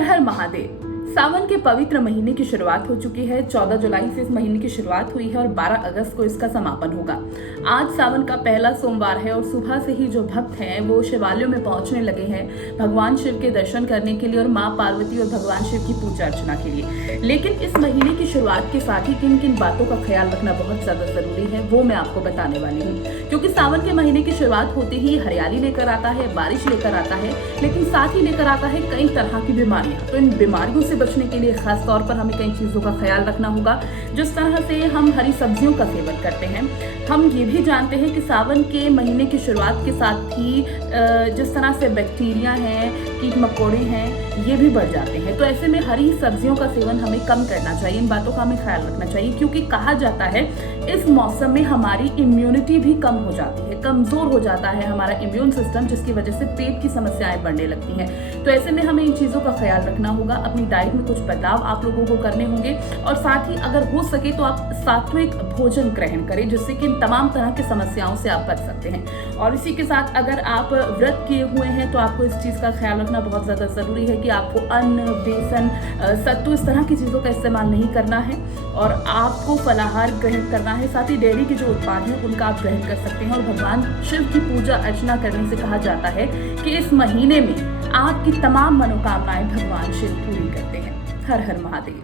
हर हर महादेव। सावन के पवित्र महीने की शुरुआत हो चुकी है। 14 जुलाई से इस महीने की शुरुआत हुई है और 12 अगस्त को इसका समापन होगा। आज सावन का पहला सोमवार है और सुबह से ही जो भक्त हैं वो शिवालयों में पहुंचने लगे हैं भगवान शिव के दर्शन करने के लिए और माँ पार्वती और भगवान शिव की पूजा अर्चना के लिए। लेकिन इस महीने की शुरुआत के साथ ही किन किन बातों का ख्याल रखना बहुत ज्यादा जरूरी है वो मैं आपको बताने वाली हूँ, क्योंकि सावन के महीने की शुरुआत होते ही हरियाली लेकर आता है, बारिश लेकर आता है, लेकिन साथ ही लेकर आता है कई तरह की बीमारियां। तो इन बीमारियों से बचने के लिए खास तौर पर हमें कई चीजों का ख्याल रखना होगा। जिस तरह से हम हरी सब्जियों का सेवन करते हैं, हम ये भी जानते हैं कि सावन के महीने की शुरुआत के साथ ही जिस तरह से बैक्टीरिया हैं, कीट मकोड़े हैं, ये भी बढ़ जाते हैं। तो ऐसे में हरी सब्जियों का सेवन हमें कम करना चाहिए, इन बातों का हमें ख्याल रखना चाहिए, क्योंकि कहा जाता है इस मौसम में हमारी इम्यूनिटी भी कम हो जाती है, कमजोर हो जाता है हमारा इम्यून सिस्टम, जिसकी वजह से पेट की समस्याएं बढ़ने लगती हैं। तो ऐसे में हमें इन चीजों का ख्याल रखना होगा। अपनी डाइट में कुछ बदलाव आप लोगों को करने होंगे और साथ ही अगर हो सके तो आप सात्विक भोजन ग्रहण करें, जिससे कि इन तमाम तरह की समस्याओं से आप बच सकते हैं। और इसी के साथ अगर आप व्रत किए हुए हैं तो आपको इस चीज का ख्याल रखना बहुत ज्यादा जरूरी है कि आपको अन्न, बेसन, सत्तू, इस तरह की चीजों का इस्तेमाल नहीं करना है और आपको फलाहार ग्रहण करना है। साथ ही डेयरी के जो उत्पाद हैं उनका आप ग्रहण कर सकते हैं। और भगवान शिव की पूजा अर्चना करने से कहा जाता है कि इस महीने में आपकी तमाम मनोकामनाएं भगवान शिव पूरी करते हैं। हर हर महादेव।